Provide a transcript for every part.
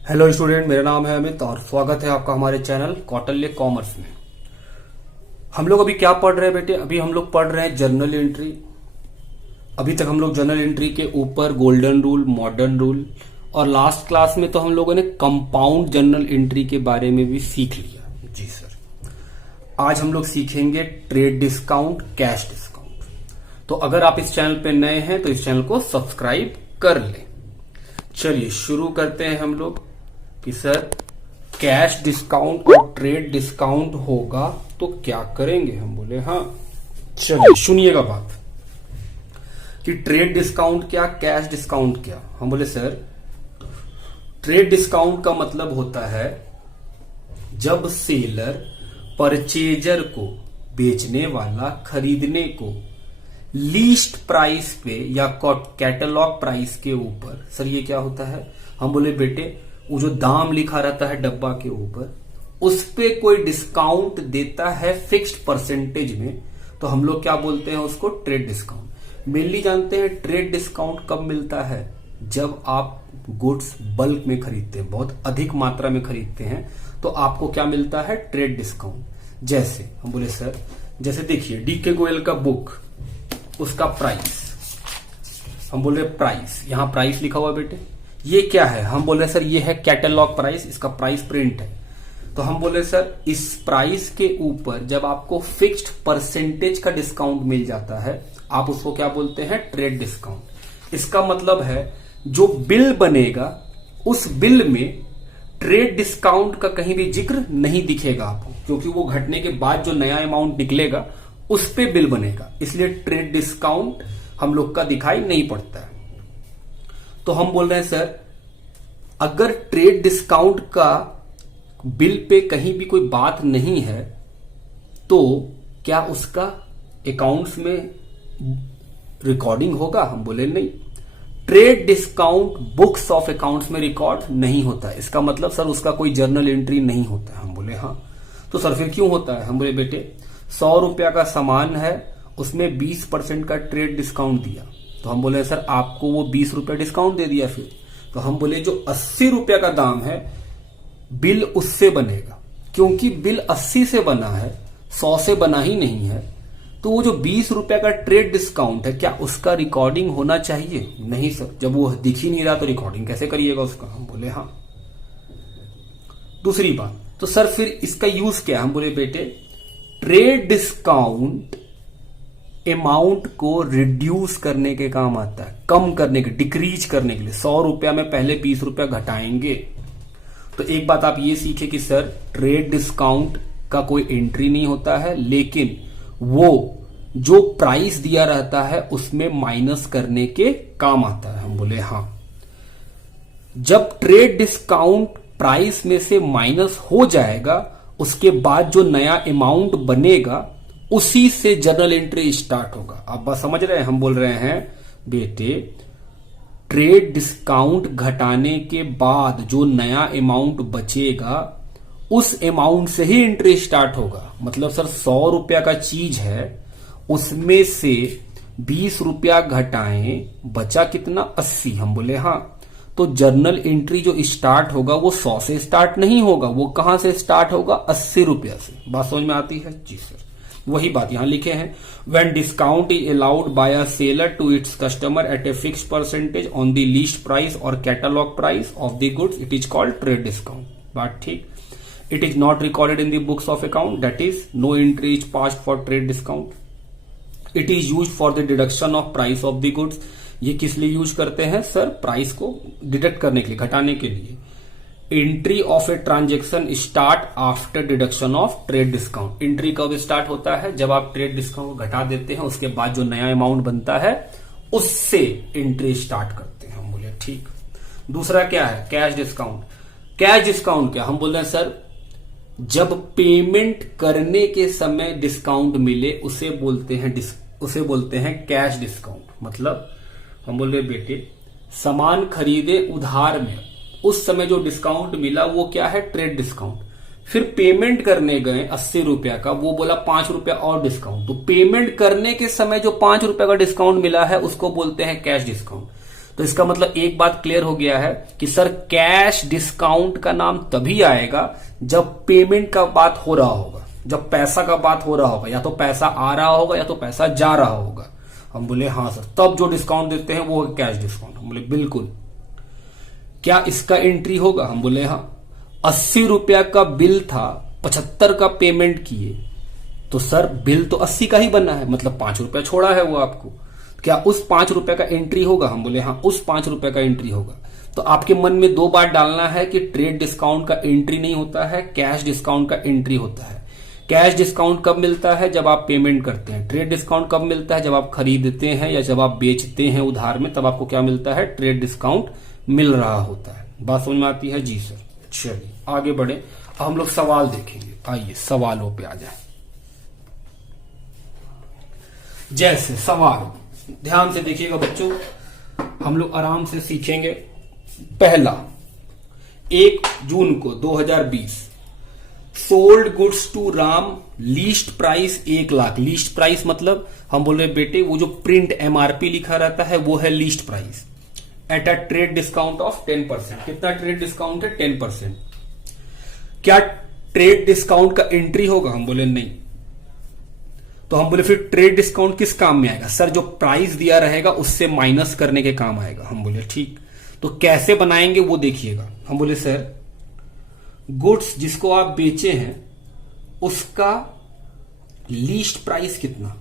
Hello student, मेरा नाम है अमित और स्वागत है आपका हमारे चैनल कौटिल्य कॉमर्स में। हम लोग अभी क्या पढ़ रहे हैं बेटे? अभी हम लोग पढ़ रहे हैं जर्नल एंट्री। अभी तक हम लोग जर्नल एंट्री के ऊपर गोल्डन रूल, मॉडर्न रूल और लास्ट क्लास में तो हम लोगों ने कंपाउंड जर्नल एंट्री के बारे में भी सीख लिया। जी सर। आज हम लोग सीखेंगे ट्रेड डिस्काउंट, कैश डिस्काउंट। तो अगर आप इस चैनल पे नए हैं तो इस चैनल को सब्सक्राइब कर लें। चलिए शुरू करते हैं हम लोग कि सर कैश डिस्काउंट और ट्रेड डिस्काउंट होगा तो क्या करेंगे। हम बोले हाँ, चलिए सुनिएगा बात कि ट्रेड डिस्काउंट क्या, कैश डिस्काउंट क्या। हम बोले सर ट्रेड डिस्काउंट का मतलब होता है जब सेलर परचेजर को, बेचने वाला खरीदने को लीस्ट प्राइस पे या कैटलॉग प्राइस के ऊपर, सर ये क्या होता है? हम बोले बेटे वो जो दाम लिखा रहता है डब्बा के ऊपर उस पे कोई डिस्काउंट देता है फिक्स्ड परसेंटेज में, तो हम लोग क्या बोलते हैं उसको? Trade discount. मेनली जानते हैं ट्रेड डिस्काउंट कब मिलता है? जब आप गुड्स बल्क में खरीदते हैं, बहुत अधिक मात्रा में खरीदते हैं, तो आपको क्या मिलता है? Trade discount. जैसे हम बोले सर, जैसे देखिए डीके गोयल का बुक, उसका प्राइस, हम बोल रहे प्राइस, यहां प्राइस लिखा हुआ बेटे, ये क्या है? हम बोल रहे सर ये है कैटलॉग प्राइस, इसका प्राइस प्रिंट है। तो हम बोले सर इस प्राइस के ऊपर जब आपको फिक्स्ड परसेंटेज का डिस्काउंट मिल जाता है, आप उसको क्या बोलते हैं? Trade discount. इसका मतलब है जो बिल बनेगा उस बिल में ट्रेड डिस्काउंट का कहीं भी जिक्र नहीं दिखेगा आपको, क्योंकि वो घटने के बाद जो नया अमाउंट निकलेगा उस पे बिल बनेगा, इसलिए ट्रेड डिस्काउंट हम लोग का दिखाई नहीं पड़ता है। तो हम बोल रहे हैं सर अगर ट्रेड डिस्काउंट का बिल पे कहीं भी कोई बात नहीं है तो क्या उसका अकाउंट्स में रिकॉर्डिंग होगा? हम बोले नहीं। Trade discount books of accounts में रिकॉर्ड नहीं होता, इसका मतलब सर उसका कोई जर्नल एंट्री नहीं होता है। हम बोले हाँ। तो सर फिर क्यों होता है? हम बोले बेटे 100 रुपया का सामान है, उसमें 20% का ट्रेड डिस्काउंट दिया, तो हम बोले सर आपको वो 20 रुपया डिस्काउंट दे दिया। फिर तो हम बोले जो 80 रुपया का दाम है बिल उससे बनेगा, क्योंकि बिल 80 से बना है, 100 से बना ही नहीं है। तो वो जो 20 रुपया का ट्रेड डिस्काउंट है, क्या उसका रिकॉर्डिंग होना चाहिए? नहीं सर, जब वो दिख ही नहीं रहा तो रिकॉर्डिंग कैसे करिएगा उसका? हम बोले हाँ। दूसरी बात, तो सर फिर इसका यूज क्या? हम बोले बेटे ट्रेड डिस्काउंट अमाउंट को रिड्यूस करने के काम आता है, कम करने के, डिक्रीज करने के लिए। 100 रुपया में पहले 20 रुपया घटाएंगे। तो एक बात आप ये सीखे कि सर ट्रेड डिस्काउंट का कोई एंट्री नहीं होता है, लेकिन वो जो प्राइस दिया रहता है उसमें माइनस करने के काम आता है। हम बोले हाँ। जब ट्रेड डिस्काउंट प्राइस में से माइनस हो जाएगा उसके बाद जो नया अमाउंट बनेगा उसी से जर्नल एंट्री स्टार्ट होगा। आप बात समझ रहे हैं? हम बोल रहे हैं बेटे ट्रेड डिस्काउंट घटाने के बाद जो नया अमाउंट बचेगा उस अमाउंट से ही एंट्री स्टार्ट होगा। मतलब सर 100 रुपया का चीज है, उसमें से 20 रुपया घटाएं, बचा कितना? 80। हम बोले हाँ। तो जर्नल एंट्री जो स्टार्ट होगा वो 100 से स्टार्ट नहीं होगा, वो कहां से स्टार्ट होगा? 80 रुपया से। बात समझ में आती है? जी सर। वही बात यहां लिखे हैं, when discount is allowed by a seller to its customer at a fixed percentage on the list price और catalogue price of the goods, it is called trade discount. बात ठीक। It is not recorded in the books of account, that is no entry is passed for trade discount. It is used for the deduction of price of the goods. ये किस लिए use करते हैं sir? Price को deduct करने के लिए, घटाने के लिए। Entry of a transaction start after deduction of trade discount. Entry कब स्टार्ट होता है? जब आप ट्रेड डिस्काउंट घटा देते हैं, उसके बाद जो नया अमाउंट बनता है उससे एंट्री स्टार्ट करते हैं। हम बोले ठीक। दूसरा क्या है? Cash discount. कैश डिस्काउंट क्या? हम बोल रहे हैं सर जब पेमेंट करने के समय डिस्काउंट मिले उसे बोलते हैं कैश डिस्काउंट। मतलब हम बोल रहे बेटे सामान खरीदे उधार में, उस समय जो डिस्काउंट मिला वो क्या है? Trade discount. फिर पेमेंट करने गए 80 रुपया का, वो बोला 5 रुपया और डिस्काउंट, तो पेमेंट करने के समय जो 5 रुपया का डिस्काउंट मिला है उसको बोलते हैं कैश डिस्काउंट। तो इसका मतलब एक बात क्लियर हो गया है कि सर कैश डिस्काउंट का नाम तभी आएगा जब पेमेंट का बात हो रहा होगा, जब पैसा का बात हो रहा होगा, या तो पैसा आ रहा होगा या तो पैसा जा रहा होगा। हम बोले हाँ सर, तब जो डिस्काउंट देते हैं वो कैश डिस्काउंट। हम बोले बिल्कुल। क्या इसका एंट्री होगा? हम बोले हाँ। 80 रुपया का बिल था, 75 का पेमेंट किए, तो सर बिल तो 80 का ही बना है, मतलब 5 रुपया छोड़ा है वो आपको। क्या उस 5 रुपए का एंट्री होगा? हम बोले हाँ, उस 5 रुपए का एंट्री होगा। तो आपके मन में 2 बार डालना है कि ट्रेड डिस्काउंट का एंट्री नहीं होता है, कैश डिस्काउंट का एंट्री होता है। कैश डिस्काउंट कब मिलता है? जब आप पेमेंट करते हैं। ट्रेड डिस्काउंट कब मिलता है? जब आप खरीदते हैं या जब आप बेचते हैं उधार में, तब आपको क्या मिलता है? ट्रेड डिस्काउंट मिल रहा होता है। बात समझ में आती है? जी सर। चलिए आगे बढ़े, अब हम लोग सवाल देखेंगे। आइए सवालों पे आ जाए। जैसे सवाल ध्यान से देखिएगा बच्चों, हम लोग आराम से सीखेंगे। पहला, 1 जून को 2020 sold goods to Ram, list price 1 lakh. List price मतलब हम बोल रहे बेटे वो जो प्रिंट एमआरपी लिखा रहता है वो है least price, at a trade discount of 10%। कितना ट्रेड डिस्काउंट है? 10%। क्या ट्रेड डिस्काउंट का एंट्री होगा? हम बोले नहीं। तो हम बोले फिर ट्रेड डिस्काउंट किस काम में आएगा? सर जो प्राइस दिया रहेगा उससे माइनस करने के काम आएगा। हम बोले ठीक। तो कैसे बनाएंगे वो देखिएगा। हम बोले सर गुड्स जिसको आप बेचे हैं उसका लीस्ट प्राइस कितना?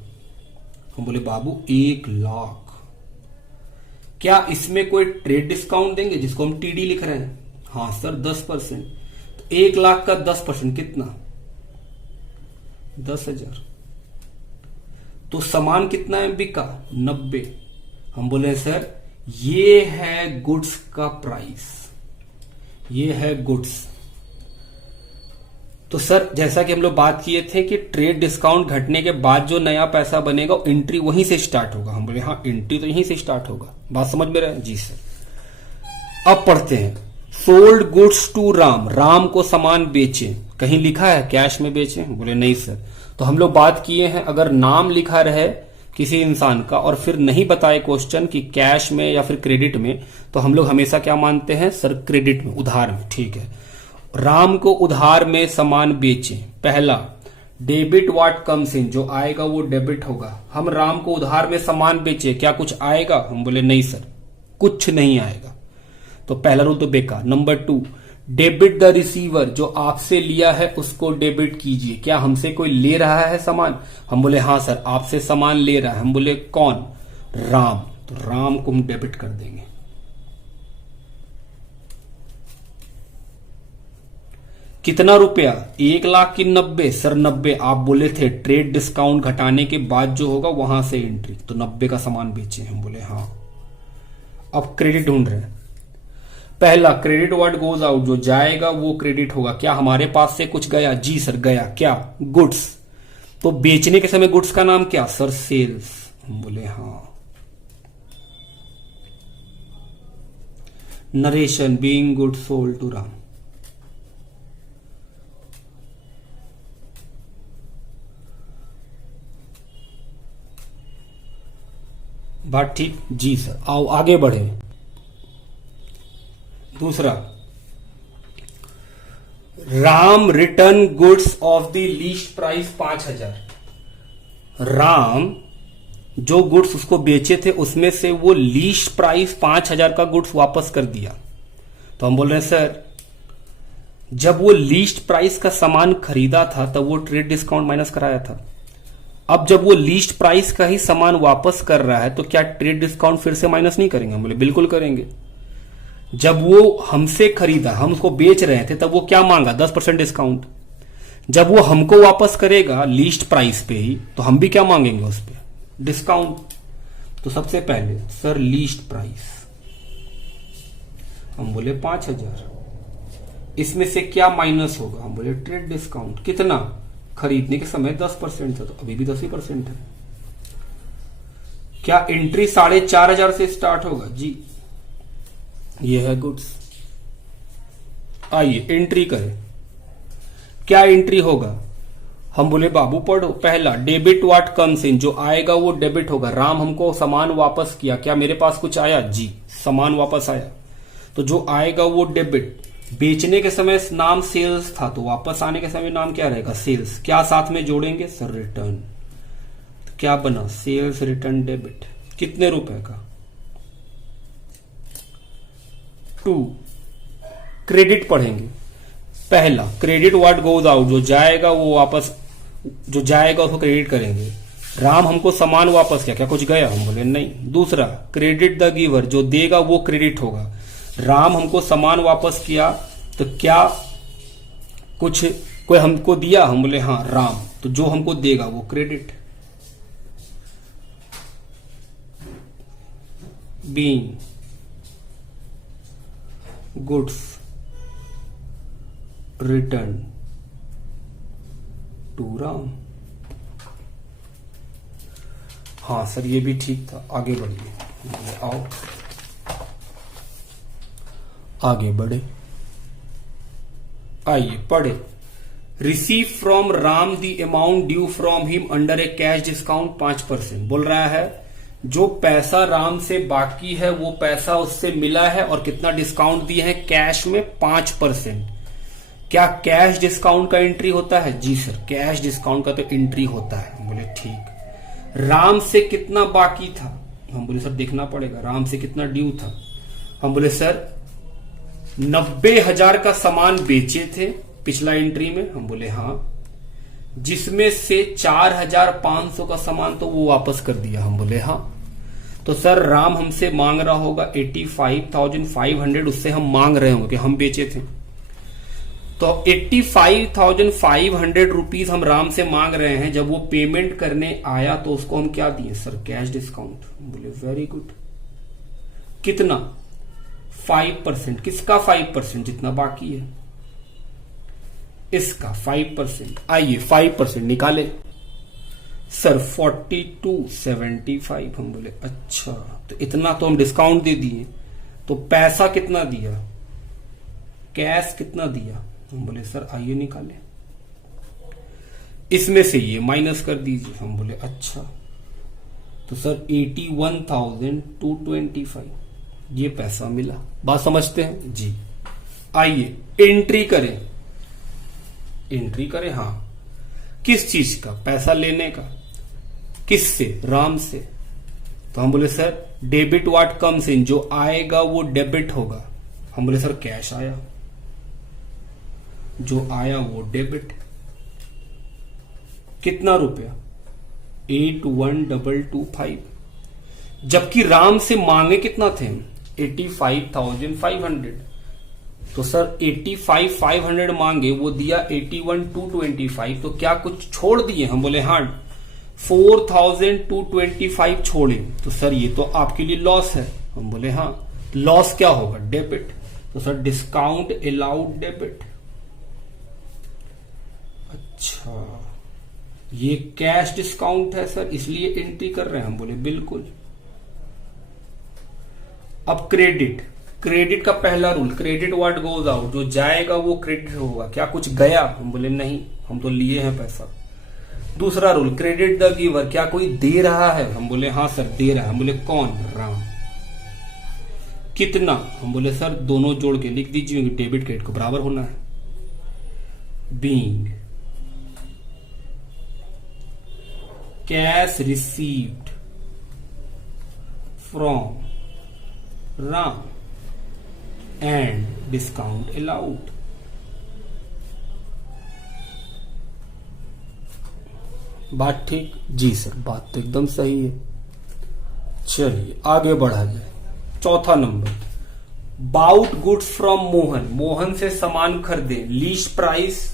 हम बोले बाबू 1 लाख। क्या इसमें कोई ट्रेड डिस्काउंट देंगे जिसको हम टीडी लिख रहे हैं? हाँ सर 10%। तो 1 लाख का 10% कितना? 10,000। तो सामान कितना है बिका? 90। हम बोले सर ये है गुड्स का प्राइस, ये है गुड्स। तो सर जैसा कि हम लोग बात किए थे कि ट्रेड डिस्काउंट घटने के बाद जो नया पैसा बनेगा एंट्री वहीं से स्टार्ट होगा। हम बोले हाँ एंट्री तो यहीं से स्टार्ट होगा। बात समझ में रहे? जी सर। अब पढ़ते हैं। Sold goods to Ram, Ram को सामान बेचे, कहीं लिखा है कैश में बेचे? बोले नहीं सर। तो हम लोग बात किए हैं अगर नाम लिखा रहे किसी इंसान का और फिर नहीं बताए क्वेश्चन कि कैश में या फिर क्रेडिट में, तो हम लोग हमेशा क्या मानते हैं? सर क्रेडिट में, उधार में। ठीक है। राम को उधार में सामान बेचे। पहला, डेबिट व्हाट कम्स इन, जो आएगा वो डेबिट होगा। हम राम को उधार में सामान बेचे, क्या कुछ आएगा? हम बोले नहीं सर, कुछ नहीं आएगा। तो पहला रूल तो बेकार। नंबर 2, डेबिट द रिसीवर, जो आपसे लिया है उसको डेबिट कीजिए। क्या हमसे कोई ले रहा है सामान? हम बोले हाँ सर, आपसे सामान ले रहा है। हम बोले कौन? राम। तो राम को हम डेबिट कर देंगे। कितना रुपया? 1 लाख की 90? सर 90। आप बोले थे ट्रेड डिस्काउंट घटाने के बाद जो होगा वहां से एंट्री, तो 90 का सामान बेचे। हम बोले हाँ। अब क्रेडिट ढूंढ रहे हैं। पहला, क्रेडिट व्हाट गोज आउट, जो जाएगा वो क्रेडिट होगा। क्या हमारे पास से कुछ गया? जी सर गया। क्या? गुड्स। तो बेचने के समय गुड्स का नाम क्या? Sir sales. हम बोले हाँ। Narration, being goods sold to Ram. बात ठीक? जी सर। आओ आगे बढ़े। दूसरा, Ram return goods of the list price 5,000। Ram जो गुड्स उसको बेचे थे उसमें से वो लीस्ट प्राइस 5,000 का गुड्स वापस कर दिया। तो हम बोल रहे हैं सर जब वो लीस्ट प्राइस का सामान खरीदा था तब वो ट्रेड डिस्काउंट माइनस कराया था। अब जब वो लीस्ट प्राइस का ही सामान वापस कर रहा है तो क्या ट्रेड डिस्काउंट फिर से माइनस नहीं करेंगे? हम बोले बिल्कुल करेंगे। जब वो हमसे खरीदा, हम उसको बेच रहे थे, तब वो क्या मांगा? 10% डिस्काउंट। जब वो हमको वापस करेगा लीस्ट प्राइस पे ही, तो हम भी क्या मांगेंगे उस पे? डिस्काउंट। तो सबसे पहले सर लीस्ट प्राइस, हम बोले 5,000। इसमें से क्या माइनस होगा? हम बोले ट्रेड डिस्काउंट। कितना? खरीदने के समय 10% था, तो अभी भी 10% है। क्या एंट्री 4,500 से स्टार्ट होगा? जी। ये है गुड्स। आइए एंट्री करें। क्या एंट्री होगा? हम बोले बाबू पढ़ो। पहला, डेबिट व्हाट कम्स इन, जो आएगा वो डेबिट होगा। राम हमको सामान वापस किया, क्या मेरे पास कुछ आया? जी। सामान वापस आया, तो जो आएगा वो डेबिट। बेचने के समय नाम सेल्स था, तो वापस आने के समय नाम क्या रहेगा, सेल्स। क्या साथ में जोड़ेंगे सर, रिटर्न। तो क्या बना, सेल्स रिटर्न डेबिट। कितने रुपए का, 2। क्रेडिट पढ़ेंगे। पहला क्रेडिट व्हाट गोज आउट, जो जाएगा वो वापस, जो जाएगा उसको क्रेडिट करेंगे। राम हमको सामान वापस किया, क्या कुछ गया, हम बोले नहीं। दूसरा क्रेडिट द गिवर, जो देगा वो क्रेडिट होगा। राम हमको सामान वापस किया, तो क्या कुछ कोई हमको दिया, हम बोले हाँ राम, तो जो हमको देगा वो credit. Being goods return to Ram. हाँ सर ये भी ठीक था, आगे बढ़िए। आओ आगे बढ़े, आइए पढ़े। Receive from Ram the amount due from him under A cash discount 5%। बोल रहा है जो पैसा राम से बाकी है वो पैसा उससे मिला है और कितना डिस्काउंट दिया है, कैश में 5%। क्या कैश डिस्काउंट का एंट्री होता है, जी सर कैश डिस्काउंट का तो एंट्री होता है। बोले ठीक। राम से कितना बाकी था, हम बोले सर देखना पड़ेगा, राम से कितना ड्यू था। हम बोले सर 90,000 का सामान बेचे थे पिछला एंट्री में, हम बोले हाँ। जिसमें से 4,500 का सामान तो वो वापस कर दिया, हम बोले हाँ। तो सर राम हमसे मांग रहा होगा 85,500, उससे हम मांग रहे होंगे कि हम बेचे थे, तो 85,500 रुपीज हम राम से मांग रहे हैं। जब वो पेमेंट करने आया तो उसको हम क्या दिए सर, कैश डिस्काउंट। बोले वेरी गुड। कितना, 5%। किसका 5%, जितना बाकी है इसका 5%। आइए 5% निकाले सर, 4275। हम बोले अच्छा, तो इतना तो हम डिस्काउंट दे दिए, तो पैसा कितना दिया, कैश कितना दिया। हम बोले सर आइए निकाले, इसमें से ये माइनस कर दीजिए। हम बोले अच्छा, तो सर 81,225 ये पैसा मिला। बात समझते हैं जी। आइए एंट्री करें, एंट्री करें हाँ। किस चीज का, पैसा लेने का, किससे, राम से। तो हम बोले sir debit what comes in, जो आएगा वो डेबिट होगा। हम बोले सर कैश आया, जो आया वो डेबिट। कितना रुपया, 81,225। जबकि राम से मांगे कितना थे, 85,500। तो सर 85,500 मांगे, वो दिया 81,225, तो क्या कुछ छोड़ दिए। हम बोले हाँ 4,225 छोड़े, तो सर ये तो आपके लिए लॉस है। हम बोले हाँ, लॉस क्या होगा, डेबिट। तो सर डिस्काउंट अलाउड डेबिट। अच्छा ये कैश डिस्काउंट है सर, इसलिए एंट्री कर रहे हैं। हम बोले बिल्कुल। अब क्रेडिट, क्रेडिट का पहला rule, credit what goes out, जो जाएगा वो क्रेडिट होगा। क्या कुछ गया, हम बोले नहीं, हम तो लिए हैं पैसा। दूसरा रूल क्रेडिट द गिवर, क्या कोई दे रहा है। हम बोले हाँ सर दे रहा है। हम बोले कौन, राम। कितना, हम बोले सर दोनों जोड़ के लिख दीजिए, डेबिट क्रेडिट को बराबर होना है। Being cash received from Ram and discount allowed. बात ठीक, जी सर बात तो एकदम सही है। चलिए आगे बढ़ा जाए। चौथा नंबर, bought goods from Mohan, Mohan से सामान खरीदे, लीस्ट प्राइस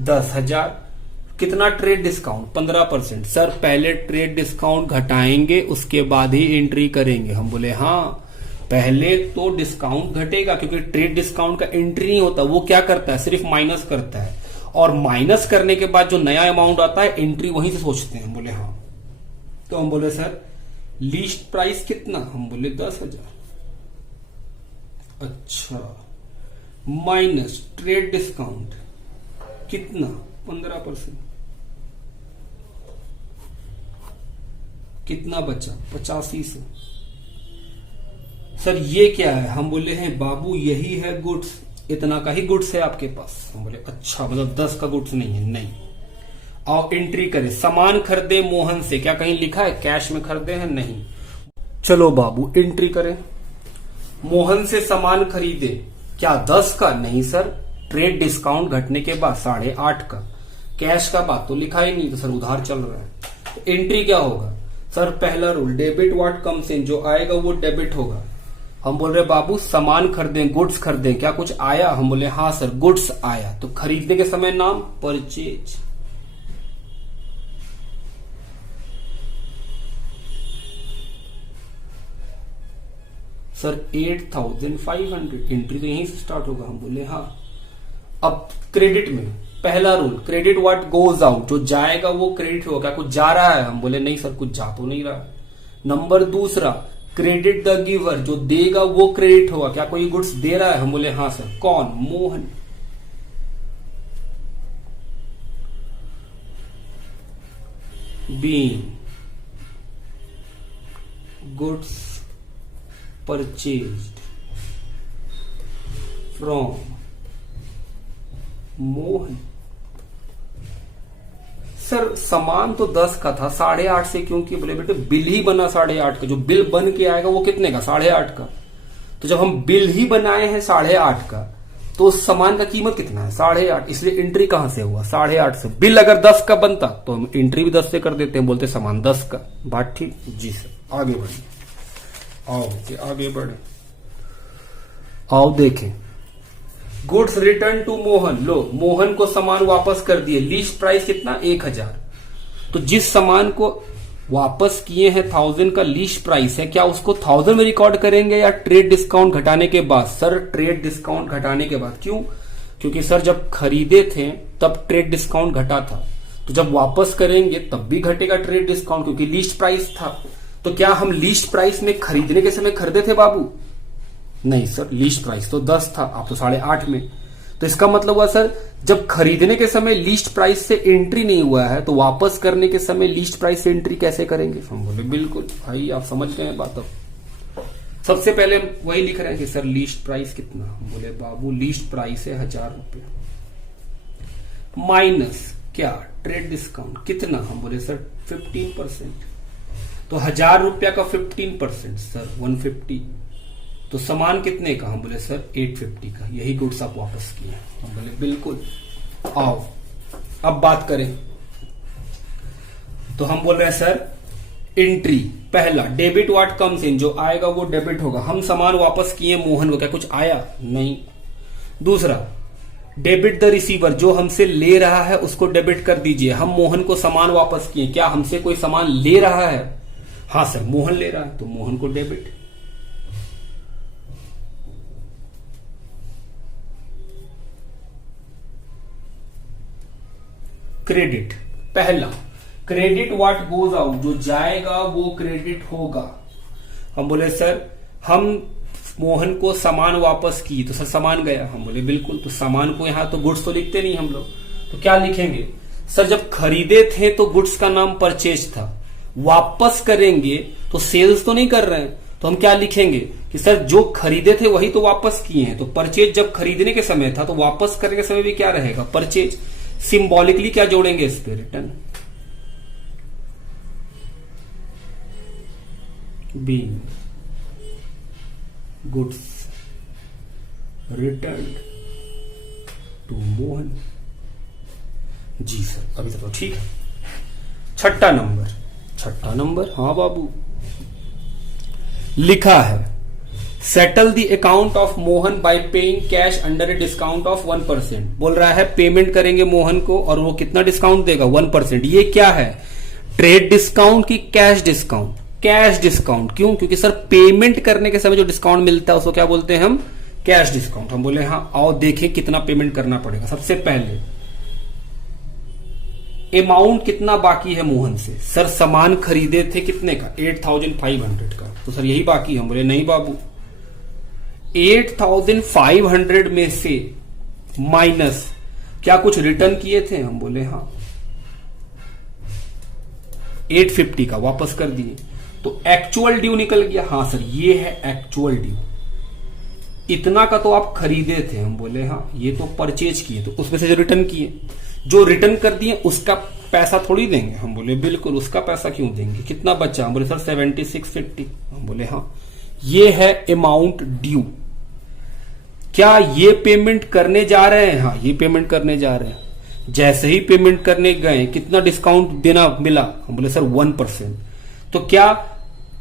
10,000। कितना ट्रेड डिस्काउंट, 15%। सर पहले ट्रेड डिस्काउंट घटाएंगे उसके बाद ही एंट्री करेंगे। हम बोले हाँ, पहले तो डिस्काउंट घटेगा, क्योंकि ट्रेड डिस्काउंट का एंट्री नहीं होता, वो क्या करता है सिर्फ माइनस करता है, और माइनस करने के बाद जो नया अमाउंट आता है एंट्री वहीं से सोचते हैं। हम बोले हाँ। तो हम बोले सर लीस्ट प्राइस कितना, हम बोले 10,000। अच्छा, माइनस ट्रेड डिस्काउंट कितना, 15%। कितना बचा, 85 से सर ये क्या है? हम बोले हैं बाबू यही है गुड्स, इतना का ही गुड्स है आपके पास। हम बोले अच्छा, मतलब 10 का गुड्स नहीं है? नहीं। आओ एंट्री करें। सामान खरीदे मोहन से, क्या कहीं लिखा है कैश में खरीदे हैं? नहीं। चलो बाबू एंट्री करें। मोहन से सामान खरीदे, क्या 10 का? नहीं सर, ट्रेड डिस्काउंट घटने के बाद 8.5 का। कैश का बात तो लिखा ही नहीं, तो सर उधार चल रहा है। तो एंट्री क्या होगा? सर पहला rule, debit what comes in, जो आएगा वो डेबिट होगा। हम बोल रहे बाबू सामान खरीदे, गुड्स खरीदे, क्या कुछ आया? हम बोले हाँ सर गुड्स आया। तो खरीदने के समय नाम परचेज। सर 8,500, एंट्री तो यहीं से स्टार्ट होगा। हम बोले हाँ। अब क्रेडिट में पहला rule, credit what goes out, जो जाएगा वो क्रेडिट होगा। क्या कुछ जा रहा है? हम बोले नहीं सर कुछ जा तो नहीं रहा। नंबर दूसरा, क्रेडिट द गिवर, जो देगा वो क्रेडिट होगा। क्या कोई गुड्स दे रहा है? हम बोले हाँ सर। कौन? Mohan. Being goods purchased from Mohan. Sir सामान तो 10 का था, 8.5 से क्यों किया? बोले बेटे बिल ही बना 8.5 का, जो बिल बन के आएगा वो कितने का? 8.5 का। तो जब हम बिल ही बनाए हैं 8.5 का, तो उस सामान का कीमत कितना है? 8.5। इसलिए एंट्री कहां से हुआ? 8.5 से। बिल अगर 10 का बनता तो हम एंट्री भी 10 से कर देते हैं, बोलते सामान 10 का। बात ठीक? जी सर। आगे बढ़िए, आओ आगे बढ़े। आओ देखें, गुड्स रिटर्न टू मोहन। लो मोहन को सामान वापस कर दिए। लीस्ट प्राइस कितना? 1000। तो जिस सामान को वापस किए हैं 1000 का लीस्ट प्राइस है, क्या उसको 1000 में रिकॉर्ड करेंगे या ट्रेड डिस्काउंट घटाने के बाद? सर ट्रेड डिस्काउंट घटाने के बाद। क्यों? क्योंकि सर जब खरीदे थे तब ट्रेड डिस्काउंट घटा था, तो जब वापस करेंगे तब भी घटेगा ट्रेड डिस्काउंट, क्योंकि लीस्ट प्राइस था। तो क्या हम लीस्ट प्राइस में खरीदने के समय खरीदे थे बाबू? नहीं सर, लीस्ट प्राइस तो 10 था, आप तो 8.5 में। तो इसका मतलब हुआ सर जब खरीदने के समय लीस्ट प्राइस से एंट्री नहीं हुआ है, तो वापस करने के समय लीस्ट प्राइस से एंट्री कैसे करेंगे? हम बोले बिल्कुल भाई आप समझ गए बात। अब सबसे पहले हम वही लिख रहे हैं कि सर लीस्ट प्राइस कितना? हम बोले बाबू लीस्ट प्राइस है 1000 रुपये, माइनस क्या? ट्रेड डिस्काउंट कितना? हम बोले सर 15%। तो 1000 रुपया का 15% सर 150। तो सामान कितने का? हम बोले सर 850 का। यही गुड्स आप वापस किए? हम बोले बिल्कुल। आओ अब बात करें। तो हम बोल रहे हैं सर एंट्री पहला, डेबिट व्हाट कम्स इन, जो आएगा वो डेबिट होगा। हम सामान वापस किए मोहन को, क्या कुछ आया? नहीं। दूसरा, डेबिट द रिसीवर, जो हमसे ले रहा है उसको डेबिट कर दीजिए। हम मोहन को सामान वापस किए, क्या हमसे कोई सामान ले रहा है? हाँ सर मोहन ले रहा है, तो मोहन को डेबिट। क्रेडिट पहला, क्रेडिट व्हाट गोज आउट, जो जाएगा वो क्रेडिट होगा। हम बोले सर हम मोहन को सामान वापस की, तो सर सामान गया। हम बोले बिल्कुल। तो सामान को यहां तो गुड्स तो लिखते नहीं हम लोग, तो क्या लिखेंगे? सर जब खरीदे थे तो गुड्स का नाम परचेज था, वापस करेंगे तो सेल्स तो नहीं कर रहे हैं, तो हम क्या लिखेंगे कि सर जो खरीदे थे वही तो वापस किए हैं। तो परचेज जब खरीदने के समय था, तो वापस करने के समय भी क्या रहेगा? परचेज। सिंबॉलिकली क्या जोड़ेंगे इस पे? Return. Being goods return to Mohan. जी सर अभी तक तो ठीक है। छठा नंबर, हाँ बाबू, लिखा है settle the account of Mohan bye paying cash under a discount of 1%। बोल रहा है पेमेंट करेंगे मोहन को और वो कितना डिस्काउंट देगा? 1%। ये क्या है? ट्रेड डिस्काउंट की कैश डिस्काउंट? Cash discount. क्यों? क्योंकि सर पेमेंट करने के समय जो डिस्काउंट मिलता है उसको क्या बोलते हैं हम? Cash discount. हम बोले हाँ आओ देखें कितना पेमेंट करना पड़ेगा। सबसे पहले अमाउंट कितना बाकी है मोहन से? सर सामान खरीदे थे कितने का? 8,500 का, तो सर यही बाकी। हम बोले नहीं बाबू, 8,500 में से माइनस क्या कुछ रिटर्न किए थे? हम बोले हाँ, 850 का वापस कर दिए। तो एक्चुअल ड्यू निकल गया। हाँ सर ये है एक्चुअल ड्यू, इतना का तो आप खरीदे थे। हम बोले हाँ ये तो परचेज किए, तो उसमें से जो रिटर्न किए, जो रिटर्न कर दिए उसका पैसा थोड़ी देंगे। हम बोले बिल्कुल, उसका पैसा क्यों देंगे, कितना बचा। हम बोले सर 7650। हम बोले हाँ ये है अमाउंट ड्यू। क्या ये पेमेंट करने जा रहे हैं, हाँ ये पेमेंट करने जा रहे हैं। जैसे ही पेमेंट करने गए कितना डिस्काउंट देना मिला, हम बोले सर 1%। तो क्या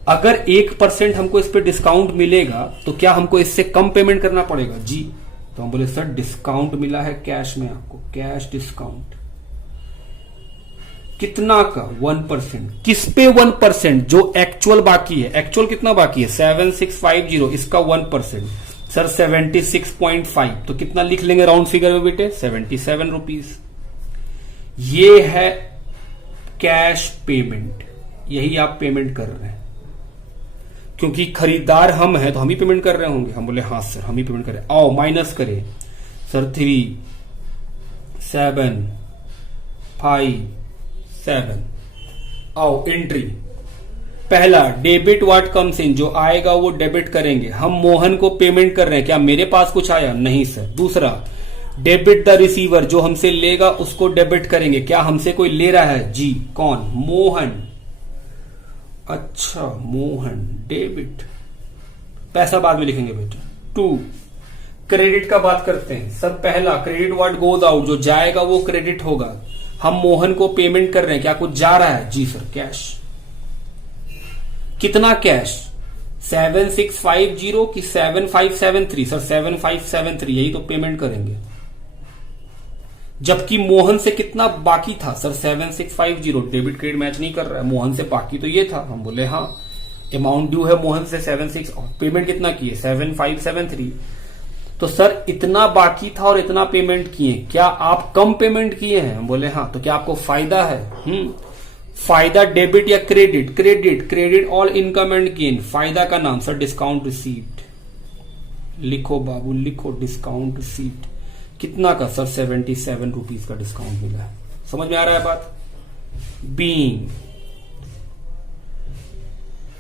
अगर 1% हमको इस पे डिस्काउंट मिलेगा तो क्या हमको इससे कम पेमेंट करना पड़ेगा जी। तो हम बोले सर डिस्काउंट मिला है कैश में आपको, कैश डिस्काउंट कितना का 1%। किस पे 1%, जो एक्चुअल बाकी है। एक्चुअल कितना बाकी है 7650, इसका 1% सर 76.5। तो कितना लिख लेंगे राउंड फिगर में बेटे 77 रुपीज। ये है कैश पेमेंट, यही आप पेमेंट कर रहे हैं क्योंकि खरीदार हम हैं तो हम ही पेमेंट कर रहे होंगे। हम बोले हाँ सर हम ही पेमेंट कर रहे हैं। आओ माइनस करें सर 3 7 5 7। आओ एंट्री, पहला डेबिट व्हाट कम्स इन, जो आएगा वो डेबिट करेंगे। हम मोहन को पेमेंट कर रहे हैं, क्या मेरे पास कुछ आया, नहीं सर। दूसरा डेबिट द रिसीवर, जो हमसे लेगा उसको डेबिट करेंगे। क्या हमसे कोई ले रहा है जी, कौन, मोहन। अच्छा मोहन डेबिट, पैसा बाद में लिखेंगे बेटा। 2 क्रेडिट का बात करते हैं सर। पहला क्रेडिट व्हाट गोज आउट, जो जाएगा वो क्रेडिट होगा। हम मोहन को पेमेंट कर रहे हैं, क्या कुछ जा रहा है जी सर कैश। कितना कैश 7650 की 7573, सर 7573, यही तो पेमेंट करेंगे। जबकि मोहन से कितना बाकी था सर 7650, डेबिट क्रेडिट मैच नहीं कर रहा है, मोहन से बाकी तो ये था। हम बोले हाँ अमाउंट ड्यू है मोहन से 76, पेमेंट कितना किए 7573। तो सर इतना बाकी था और इतना पेमेंट किए, क्या आप कम पेमेंट किए हैं। हम बोले हाँ, तो क्या आपको फायदा है। फायदा डेबिट या credit, credit, credit all income and gain. फायदा का नाम सर डिस्काउंट रिसीव्ड, लिखो बाबू लिखो, डिस्काउंट रिसीव्ड कितना का सर 77 रुपीज का डिस्काउंट मिला है। समझ में आ रहा है बात। Being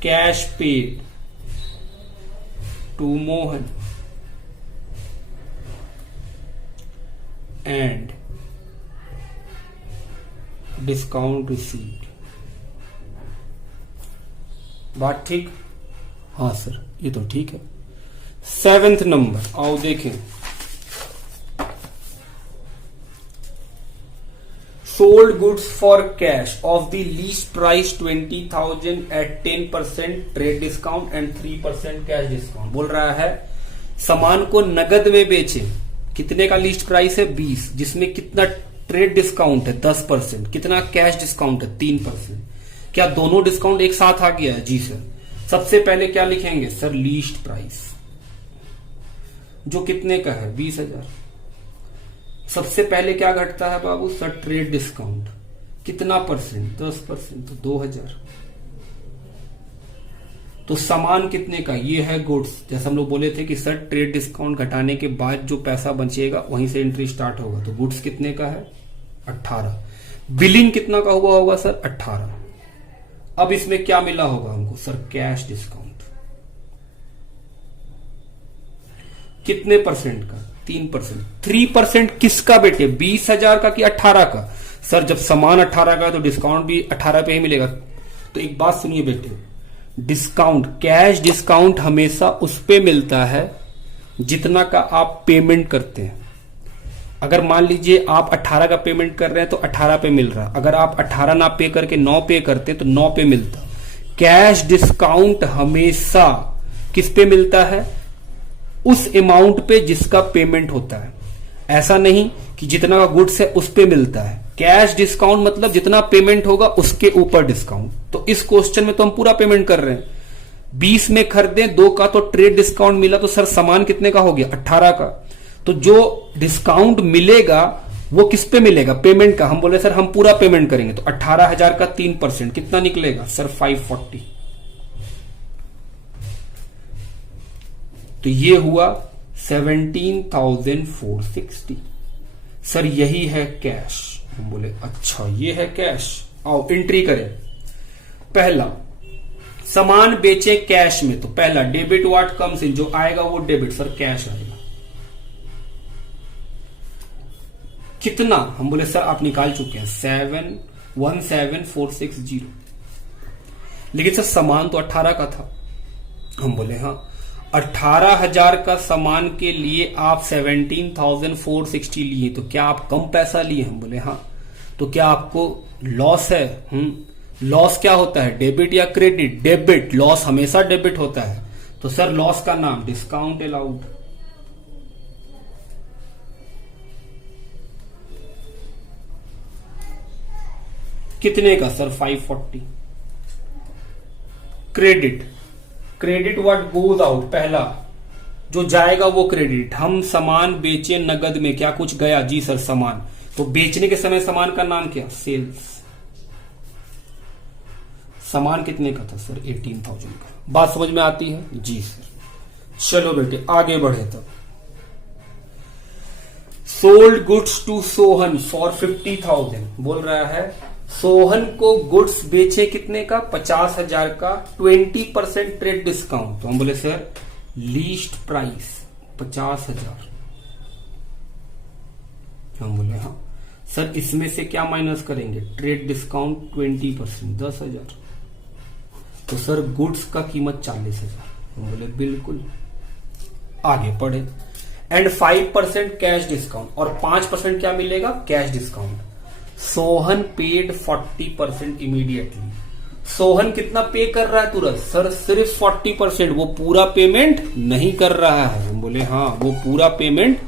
cash paid to Mohan and discount received, बात ठीक। हाँ सर ये तो ठीक है। 7th नंबर आओ देखें। Sold goods for cash of the list price 20,000 at 10% trade discount and 3% cash discount. बोल रहा है सामान को नगद में बेचे, कितने का लीस्ट प्राइस है 20, जिसमें कितना ट्रेड डिस्काउंट है 10%, कितना कैश डिस्काउंट है 3%। क्या दोनों डिस्काउंट एक साथ आ गया है जी सर। सबसे पहले क्या लिखेंगे सर लीस्ट प्राइस, जो कितने का है 20,000। सबसे पहले क्या घटता है बाबू सर ट्रेड डिस्काउंट, कितना परसेंट 10%, तो 2,000। तो सामान कितने का, ये है गुड्स। जैसे हम लोग बोले थे कि सर ट्रेड डिस्काउंट घटाने के बाद जो पैसा बचेगा वहीं से एंट्री स्टार्ट होगा। तो गुड्स कितने का है 18। बिलिंग कितना का हुआ होगा सर 18। अब इसमें क्या मिला होगा हमको सर कैश डिस्काउंट, कितने परसेंट का 3%। 3% किसका बेटे 20,000 का कि 18 का। सर जब सामान 18 का है तो डिस्काउंट भी 18 पे ही मिलेगा। तो एक बात सुनिए बेटे, डिस्काउंट कैश डिस्काउंट हमेशा उस पे मिलता है जितना का आप पेमेंट करते हैं। अगर मान लीजिए आप 18 का पेमेंट कर रहे हैं तो 18 पे मिल रहा, अगर आप 18 ना पे करके 9 पे करते तो 9 पे मिलता। कैश डिस्काउंट हमेशा किस पे मिलता है, उस अमाउंट पे जिसका पेमेंट होता है। ऐसा नहीं कि जितना का गुड्स है उस पे मिलता है। कैश डिस्काउंट मतलब जितना पेमेंट होगा उसके ऊपर डिस्काउंट। तो इस क्वेश्चन में तो हम पूरा पेमेंट कर रहे हैं। 20 में खरीदे 2 का तो ट्रेड डिस्काउंट मिला, तो सर सामान कितने का हो गया 18 का। तो जो डिस्काउंट मिलेगा वो किस पे मिलेगा, पेमेंट का। हम बोले सर हम पूरा पेमेंट करेंगे, तो 18,000 का 3% कितना निकलेगा सर 540। तो ये हुआ 17,460। सर यही है कैश। हम बोले अच्छा ये है कैश। आओ एंट्री करें। पहला सामान बेचे कैश में, तो पहला डेबिट व्हाट कम्स इन, जो आएगा वो डेबिट, सर कैश आएगा। कितना, हम बोले सर आप निकाल चुके हैं 717460, लेकिन सर सामान तो 18 का था। हम बोले हाँ, 18,000 का सामान के लिए आप 17,460 लिए, तो क्या आप कम पैसा लिए? हम बोले हाँ। तो क्या आपको लॉस है? लॉस क्या होता है, डेबिट या क्रेडिट? डेबिट। लॉस हमेशा डेबिट होता है। तो सर लॉस का नाम डिस्काउंट अलाउड। कितने का sir? 540। Credit, credit what goes out, पहला जो जाएगा वो क्रेडिट। हम सामान बेचे नगद में, क्या कुछ गया? जी सर सामान। तो बेचने के समय सामान का नाम क्या? सेल्स। सामान कितने का था सर? 18,000 का। बात समझ में आती है? जी सर। चलो बेटे आगे बढ़े। तब sold goods to Sohan for 50,000, बोल रहा है सोहन को गुड्स बेचे कितने का? 50,000 का, 20% ट्रेड डिस्काउंट। तो हम बोले सर लीस्ट प्राइस 50,000। हम बोले हाँ। सर इसमें से क्या माइनस करेंगे? Trade discount 20%, 10,000। तो सर गुड्स का कीमत 40,000। हम बोले बिल्कुल। आगे पढ़े। एंड 5% कैश डिस्काउंट, और 5% क्या मिलेगा? Cash discount. Sohan paid 40% immediately. Sohan कितना पे कर रहा है तुरंत? सर सिर्फ 40%, वो पूरा पेमेंट नहीं कर रहा है। हम बोले हाँ, वो पूरा पेमेंट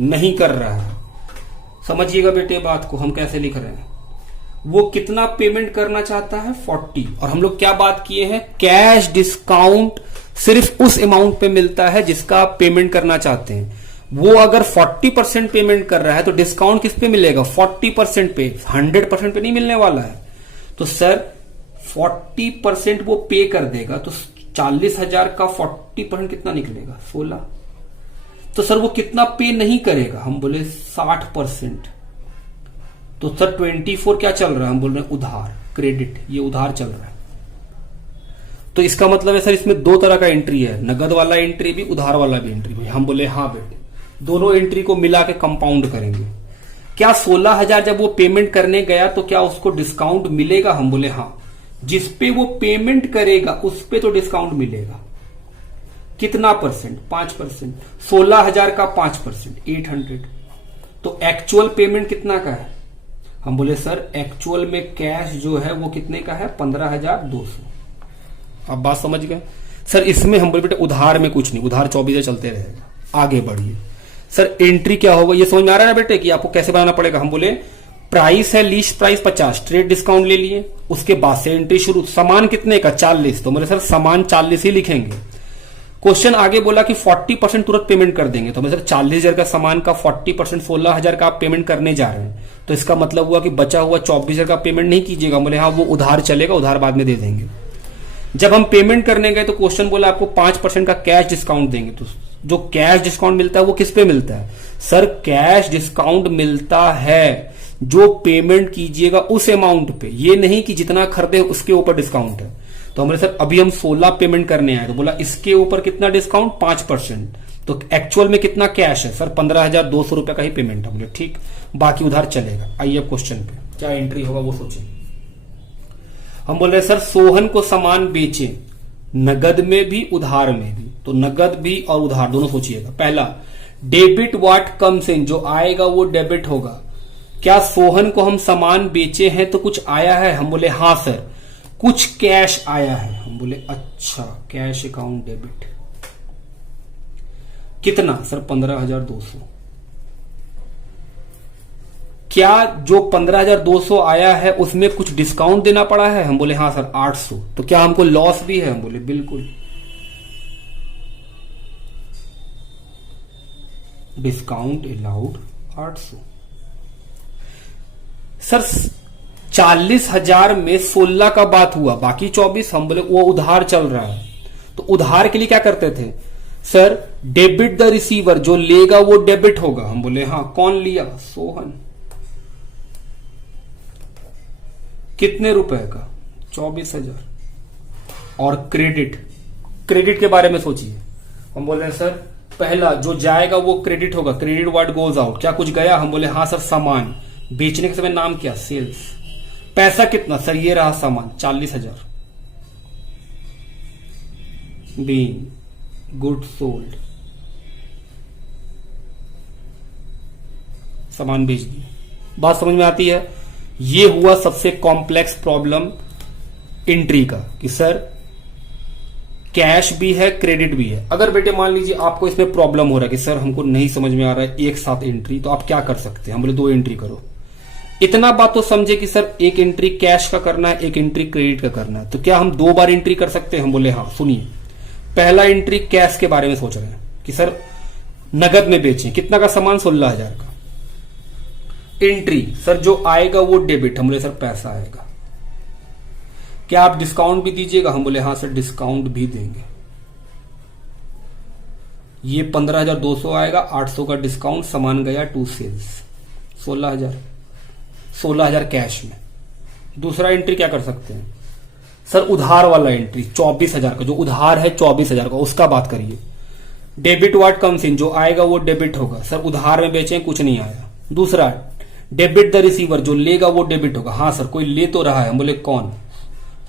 नहीं कर रहा है। समझिएगा बेटे बात को, हम कैसे लिख रहे हैं। वो कितना पेमेंट करना चाहता है? 40। और हम लोग क्या बात किए हैं? कैश डिस्काउंट सिर्फ उस अमाउंट पे मिलता है जिसका आप पेमेंट करना चाहते हैं। वो अगर 40% पेमेंट कर रहा है तो डिस्काउंट किस पे मिलेगा? 40% पे, 100% पे नहीं मिलने वाला है। तो सर 40% वो पे कर देगा, तो 40,000 का 40% कितना निकलेगा? 16। तो सर वो कितना पे नहीं करेगा? हम बोले 60%। तो सर 24 क्या चल रहा है? हम बोल रहे हैं उधार, क्रेडिट, ये उधार चल रहा है। तो इसका मतलब है सर इसमें दो तरह का एंट्री है, नगद वाला एंट्री भी, उधार वाला भी एंट्री भी। हम बोले हाँ बेटे, दोनों एंट्री को मिला के कंपाउंड करेंगे। क्या 16,000 जब वो पेमेंट करने गया तो क्या उसको डिस्काउंट मिलेगा? हम बोले हाँ। जिस पे वो पेमेंट करेगा उस पे तो डिस्काउंट मिलेगा। कितना परसेंट? 5%। 16,000 का 5%, 800। तो एक्चुअल पेमेंट कितना का है? हम बोले सर एक्चुअल में कैश जो है वो कितने का है? 15,200। आप बात समझ गए? सर इसमें हम बोले बेटे उधार में कुछ नहीं, उधार 24 चलते रहेगा। आगे बढ़िए। सर एंट्री क्या होगा? ये समझ में आ रहा है ना बेटे कि आपको कैसे बनाना पड़ेगा? हम बोले प्राइस है लीस्ट प्राइस 50, ट्रेड डिस्काउंट ले लिए, उसके बाद से एंट्री शुरू। सामान कितने का? 40। तो बोले सर सामान 40 ही लिखेंगे। क्वेश्चन आगे बोला कि 40% तुरंत पेमेंट कर देंगे, तो सर 40,000 का सामान का 40% 16,000 का आप पेमेंट करने जा रहे हैं, तो इसका मतलब हुआ कि बचा हुआ 24,000 का पेमेंट नहीं कीजिएगा। बोले हाँ वो उधार चलेगा, उधार बाद में दे देंगे। जब हम पेमेंट करने गए तो क्वेश्चन बोला आपको 5% का कैश डिस्काउंट देंगे। तो जो कैश डिस्काउंट मिलता है वो किस पे मिलता है? सर कैश डिस्काउंट मिलता है जो पेमेंट कीजिएगा उस अमाउंट पे, ये नहीं कि जितना खरीदे उसके ऊपर डिस्काउंट है। तो हमने सर अभी हम 16 पेमेंट करने आए, तो बोला इसके ऊपर कितना डिस्काउंट? 5%। तो एक्चुअल में कितना कैश है? सर 15,200 रुपए का ही पेमेंट है। बोले ठीक, बाकी उधार चलेगा। आइए अब क्वेश्चन पे क्या एंट्री होगा वो सोचें। हम बोल रहे सर सोहन को सामान बेचे नगद में भी उधार में भी, तो नगद भी और उधार दोनों सोचिएगा। पहला डेबिट व्हाट कम्स इन, जो आएगा वो डेबिट होगा। क्या सोहन को हम सामान बेचे हैं तो कुछ आया है? हम बोले हाँ सर, कुछ कैश आया है। हम बोले अच्छा, कैश अकाउंट डेबिट। कितना? सर 15,200। क्या जो 15,200 आया है उसमें कुछ डिस्काउंट देना पड़ा है? हम बोले हाँ सर 800। तो क्या हमको लॉस भी है? हम बोले बिल्कुल। Discount allowed 800। सर 40,000 में 16 का बात हुआ, बाकी 24। हम बोले वो उधार चल रहा है, तो उधार के लिए क्या करते थे? सर डेबिट द रिसीवर, जो लेगा वो डेबिट होगा। हम बोले हाँ। कौन लिया? सोहन। कितने रुपए का? 24,000। और क्रेडिट, क्रेडिट के बारे में सोचिए। हम बोल रहे हैं सर पहला जो जाएगा वो क्रेडिट होगा, क्रेडिट व्हाट गोज आउट, क्या कुछ गया? हम बोले हाँ सर सामान, बेचने के समय नाम क्या? सेल्स। पैसा कितना? सर ये रहा सामान 40,000, बीइंग गुड सोल्ड, सामान बेच दिया। बात समझ में आती है? ये हुआ सबसे कॉम्प्लेक्स प्रॉब्लम एंट्री का कि सर कैश भी है क्रेडिट भी है। अगर बेटे मान लीजिए आपको इसमें प्रॉब्लम हो रहा है कि सर हमको नहीं समझ में आ रहा है एक साथ एंट्री, तो आप क्या कर सकते हैं? हम बोले 2 एंट्री करो। इतना बात तो समझे कि सर एक एंट्री कैश का करना है, एक एंट्री क्रेडिट का करना है, तो क्या हम 2 बार एंट्री कर सकते हैं? हम बोले हाँ। सुनिए, पहला एंट्री कैश के बारे में सोच रहे हैं कि सर नगद में बेचें, कितना का सामान? 16,000 का। एंट्री सर जो आएगा वो डेबिट, हम बोले सर पैसा आएगा। क्या आप डिस्काउंट भी दीजिएगा? हम बोले हाँ सर डिस्काउंट भी देंगे। ये 15,200 आएगा, 800 का डिस्काउंट, सामान गया टू सेल्स, 16,000 कैश में। दूसरा एंट्री क्या कर सकते हैं सर? उधार वाला एंट्री 24,000 का, जो उधार है 24,000 का, उसका बात करिए। डेबिट व्हाट कम्स इन, जो आएगा वो डेबिट होगा। सर उधार में बेचें, कुछ नहीं आया। दूसरा डेबिट द रिसीवर, जो लेगा वो डेबिट होगा। हाँ सर कोई ले तो रहा है। हम बोले कौन?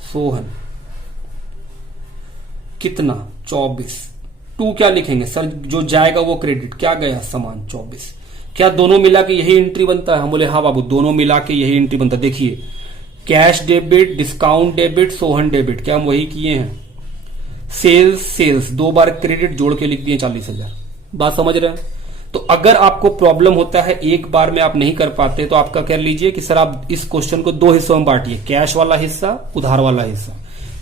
सोहन। कितना? 24। 2 क्या लिखेंगे सर? जो जाएगा वो क्रेडिट, क्या गया? सामान 24। क्या दोनों मिला के यही एंट्री बनता है? हम बोले हाँ बाबू दोनों मिला के यही एंट्री बनता है। देखिए cash debit, discount debit, Sohan debit, क्या हम वही किए हैं? सेल्स सेल्स, 2 बार क्रेडिट जोड़ के लिख दिए 40,000। बात समझ रहे हैं? तो अगर आपको प्रॉब्लम होता है एक बार में आप नहीं कर पाते, तो आपका कर लीजिए कि सर आप इस क्वेश्चन को 2 हिस्सों में बांटिए, कैश वाला हिस्सा, उधार वाला हिस्सा।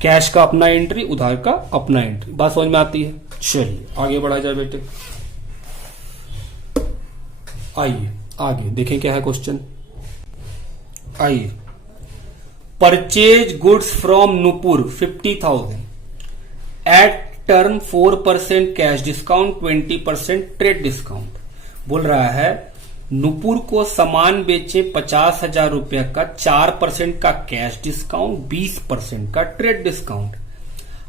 कैश का अपना एंट्री, उधार का अपना एंट्री। बात समझ में आती है? चलिए आगे बढ़ा जाए बेटे। आइए आगे देखें क्या है क्वेश्चन। आइए, purchase goods from Nupur 50,000 at term 4% cash discount, 20% trade discount. बोल रहा है नुपुर को सामान बेचे 50,000 रुपए का, 4% का कैश डिस्काउंट, 20% का trade discount.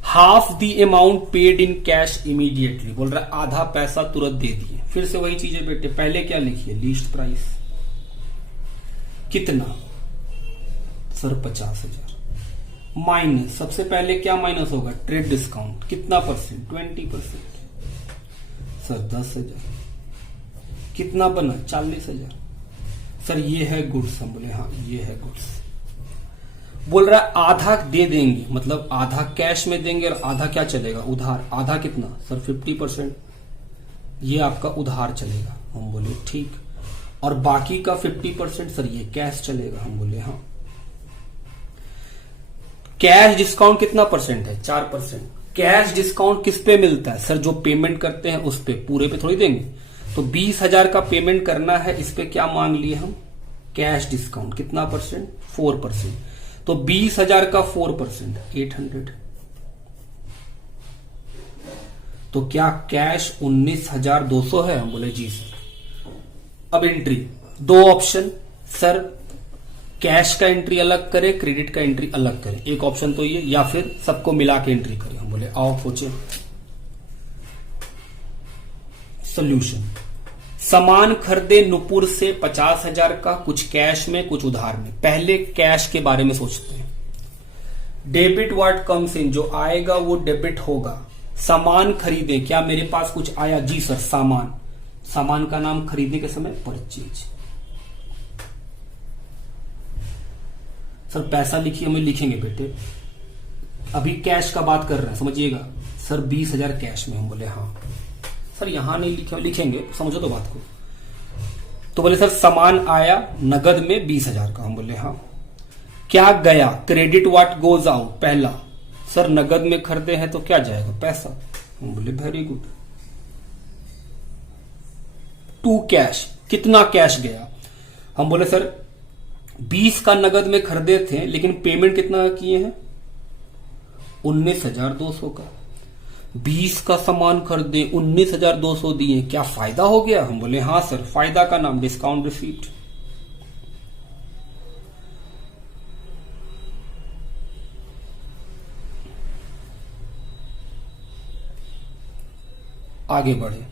Half the amount paid in cash immediately. बोल रहा है आधा पैसा तुरंत दे दिए। फिर से वही चीजें बेटे, पहले क्या लिखिए? लीस्ट प्राइस कितना? सर 50,000 माइनस, सबसे पहले क्या माइनस होगा? ट्रेड डिस्काउंट, कितना परसेंट? 20%। सर 10,000, कितना बना? 40,000। सर ये है गुड्स। हम बोले हाँ ये है गुड्स। बोल रहा है आधा दे देंगे, मतलब आधा कैश में देंगे और आधा क्या चलेगा? उधार। आधा कितना? सर 50%, ये आपका उधार चलेगा। हम बोले ठीक। और बाकी का 50% सर ये कैश चलेगा। हम बोले हाँ। कैश डिस्काउंट कितना परसेंट है? 4%। कैश डिस्काउंट किस पे मिलता है? सर जो पेमेंट करते हैं उस पे, पूरे पे थोड़ी देंगे। तो 20,000 का पेमेंट करना है, इस पे क्या मांग लिए हम? Cash discount. कितना परसेंट? 4%। तो 20,000 का 4%, 800। तो क्या कैश 19,200 है? हम बोले जी सर। अब एंट्री 2 ऑप्शन, सर कैश का एंट्री अलग करें, क्रेडिट का एंट्री अलग करें। एक ऑप्शन तो ये, या फिर सबको मिला के एंट्री करें। हम बोले आओ सोचे सोल्यूशन। सामान खरीदे नुपुर से 50,000 का, कुछ कैश में कुछ उधार में। पहले कैश के बारे में सोचते हैं। डेबिट व्हाट कम्स इन, जो आएगा वो डेबिट होगा। सामान खरीदे, क्या मेरे पास कुछ आया? जी सर सामान। सामान का नाम खरीदने के समय परचेज। सर पैसा लिखिए, हमें लिखेंगे बेटे। अभी कैश का बात कर रहे हैं, समझिएगा। सर 20,000 कैश में। हम बोले हाँ। सर यहां नहीं लिखेंगे, समझो तो बात को। तो बोले सर सामान आया नगद में 20,000 का। हम बोले हाँ। क्या गया? Credit what goes out. पहला सर नगद में खरीदे हैं तो क्या जाएगा? पैसा। हम बोले वेरी गुड। टू कैश, कितना कैश गया? हम बोले सर 20 का नगद में खरीदे थे, लेकिन पेमेंट कितना किए हैं? 19,200 का। 20 का सामान खरीदे, 19,200 दिए, क्या फायदा हो गया? हम बोले हाँ सर। फायदा का नाम डिस्काउंट रिसीप्ट। आगे बढ़े।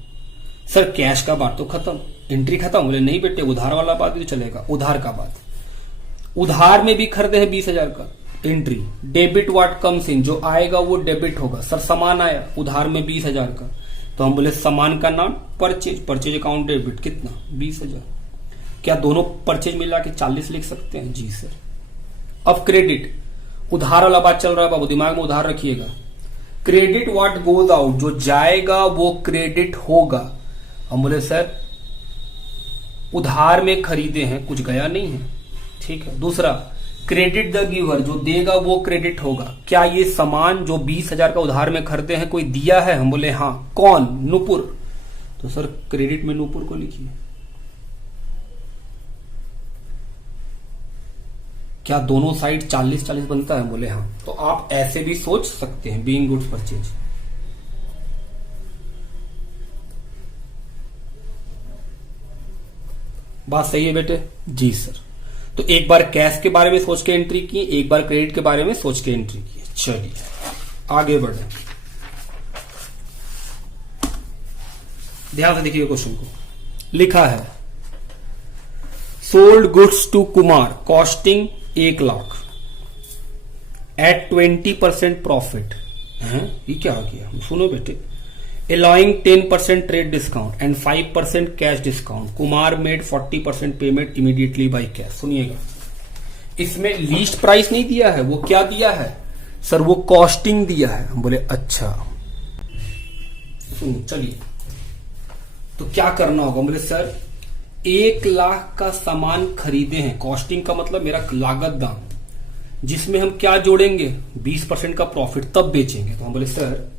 सर कैश का बात तो खत्म, एंट्री खत्म। बोले नहीं बेटे, उधार वाला बात भी चलेगा। उधार का बात, उधार में भी खरीदे हैं 20,000 का, entry debit what comes in, जो आएगा वो डेबिट होगा। सर सामान आया उधार में 20,000 का, तो हम बोले सामान का नाम परचेज, परचेज अकाउंट डेबिट कितना 20,000। क्या दोनों परचेज मिला के 40 लिख सकते हैं? जी सर। अब क्रेडिट, उधार वाला बात चल रहा है बाबू, दिमाग में उधार रखिएगा। क्रेडिट व्हाट गोज आउट, जो जाएगा वो क्रेडिट होगा। हम बोले सर उधार में खरीदे हैं, कुछ गया नहीं है, ठीक है। दूसरा क्रेडिट द गिवर, जो देगा वो क्रेडिट होगा। क्या ये सामान जो 20,000 का उधार में खरीदे हैं कोई दिया है? हम बोले हाँ। कौन? नुपुर। तो सर क्रेडिट में नुपुर को लिखिए। क्या दोनों साइड 40-40 बनता है? बोले हाँ। तो आप ऐसे भी सोच सकते हैं, बीइंग गुड्स परचेज। बात सही है बेटे? जी सर। तो एक बार कैश के बारे में सोच के एंट्री की, एक बार क्रेडिट के बारे में सोच के एंट्री की। चलिए आगे बढ़े, ध्यान से देखिए क्वेश्चन को। लिखा है sold goods to Kumar costing 1 lakh at 20% profit. ये क्या हो गया? सुनो बेटे, allowing 10% trade discount and 5% cash discount. Kumar made 40% payment immediately by cash. सुनिएगा, इसमें लीस्ट प्राइस नहीं दिया है, वो क्या दिया है सर? वो कॉस्टिंग दिया है। हम बोले अच्छा। सुन चलिए, तो क्या करना होगा? बोले सर 1 लाख का सामान खरीदे हैं, कॉस्टिंग का मतलब मेरा लागत दाम, जिसमें हम क्या जोड़ेंगे? 20% का प्रॉफिट, तब बेचेंगे। तो हम बोले सर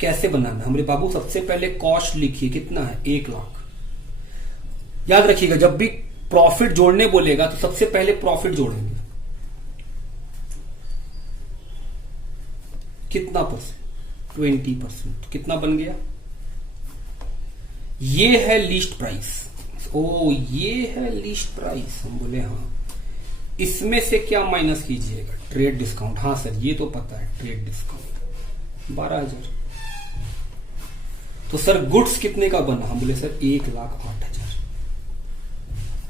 कैसे बनाना? हमरे बाबू सबसे पहले कॉस्ट लिखिए, कितना है? 1 लाख। याद रखिएगा, जब भी प्रॉफिट जोड़ने बोलेगा तो सबसे पहले प्रॉफिट जोड़ेंगे। कितना परसेंट? 20%। कितना बन गया? ये है लीस्ट प्राइस। ओ ये है लीस्ट प्राइस। हम बोले हाँ। इसमें से क्या माइनस कीजिएगा? Trade discount. हाँ सर ये तो पता है, ट्रेड डिस्काउंट 12,000। तो सर गुड्स कितने का बना? हम बोले सर 1,08,000।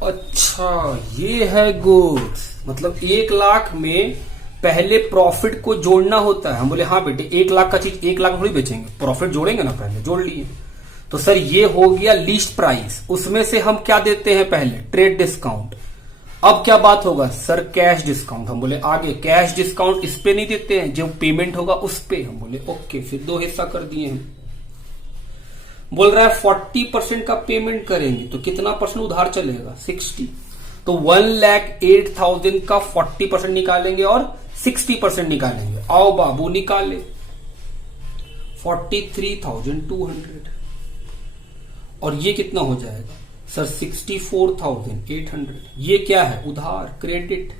अच्छा ये है गुड्स, मतलब 1 लाख में पहले प्रॉफिट को जोड़ना होता है। हम बोले हाँ बेटे, 1 लाख का चीज 1 लाख थोड़ी बेचेंगे, प्रॉफिट जोड़ेंगे ना, पहले जोड़ लिए। तो सर ये हो गया लीस्ट प्राइस, उसमें से हम क्या देते हैं? पहले ट्रेड डिस्काउंट। अब क्या बात होगा सर? Cash discount. हम बोले आगे कैश डिस्काउंट इस पे नहीं देते हैं, जो पेमेंट होगा उस पे। हम बोले ओके, फिर 2 हिस्सा कर दिए हम। बोल रहा है 40% का पेमेंट करेंगे तो कितना परसेंट उधार चलेगा? 60। तो 1,08,000 का 40% निकालेंगे और 60% निकालेंगे। आओ बाबू निकाले, 43,200। और ये कितना हो जाएगा सर? 64,800। ये क्या है? उधार, क्रेडिट।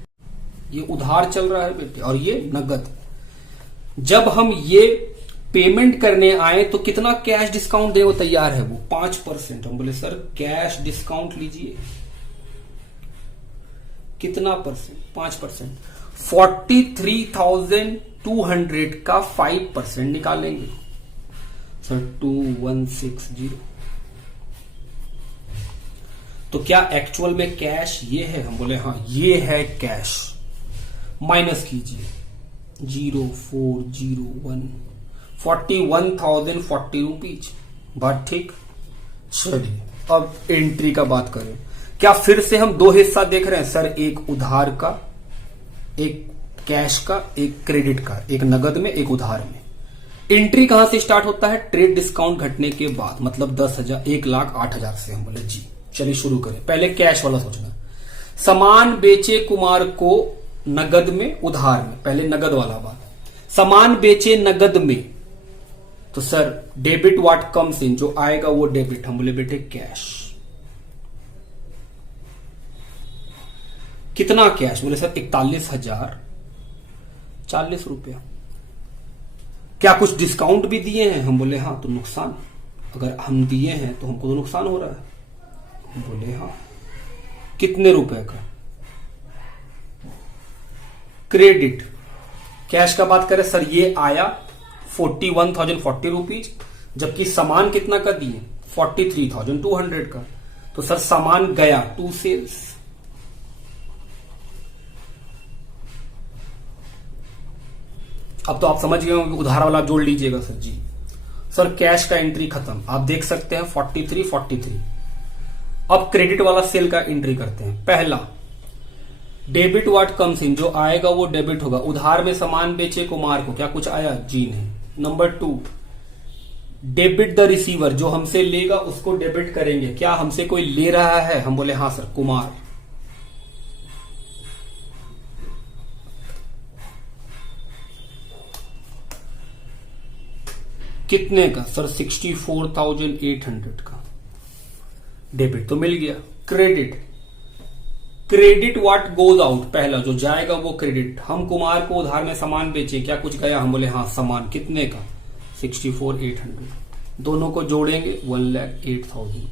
ये उधार चल रहा है बेटे, और ये नगद। जब हम ये पेमेंट करने आए तो कितना कैश डिस्काउंट दे वो तैयार है? वो 5%। हम बोले सर कैश डिस्काउंट लीजिए, कितना परसेंट? 5%। 43,200 का 5% निकालेंगे सर 2160। तो क्या एक्चुअल में कैश ये है? हम बोले हाँ ये है कैश। माइनस कीजिए 0401, 41,040 रुपीज। बात ठीक? चलिए अब एंट्री का बात करें। क्या फिर से हम 2 हिस्सा देख रहे हैं सर? एक उधार का, एक कैश का, एक क्रेडिट का, एक नगद में, एक उधार में। एंट्री कहां से स्टार्ट होता है? ट्रेड डिस्काउंट घटने के बाद, मतलब 10,000, 1,08,000 से। हम बोले जी चलिए शुरू करें। पहले कैश वाला सोचना। सामान बेचे कुमार को नगद में, उधार में। पहले नगद वाला बात, सामान बेचे नगद में, तो sir debit what comes in, जो आएगा वो डेबिट। हम बोले बेटे कैश। कितना कैश? बोले सर 41,040 रुपया। क्या कुछ डिस्काउंट भी दिए हैं? हम बोले हाँ। तो नुकसान, अगर हम दिए हैं तो हमको तो नुकसान हो रहा है। हम बोले हाँ। कितने रुपए का? क्रेडिट। कैश का बात करें सर, ये आया 41,040 रुपीज, जबकि सामान कितना का दिए 43,200 का। तो सर सामान गया टू सेल्स। अब तो आप समझ गए होंगे, उधार वाला जोड़ लीजिएगा सर जी। सर कैश का एंट्री खत्म, आप देख सकते हैं 43। अब क्रेडिट वाला सेल का एंट्री करते हैं। पहला डेबिट व्हाट कम्स इन, जो आएगा वो डेबिट होगा। उधार में सामान बेचे कुमार को, क्या कुछ आया? जी नहीं। नंबर 2 डेबिट द रिसीवर, जो हमसे लेगा उसको डेबिट करेंगे। क्या हमसे कोई ले रहा है? हम बोले हाँ सर, कुमार। कितने का? सर 64,800 का डेबिट तो मिल गया। क्रेडिट व्हाट गोज आउट, पहला जो जाएगा वो क्रेडिट। हम कुमार को उधार में सामान बेचे, क्या कुछ गया? हम बोले हाँ सामान। कितने का? 64,800। दोनों को जोड़ेंगे 1,08,000।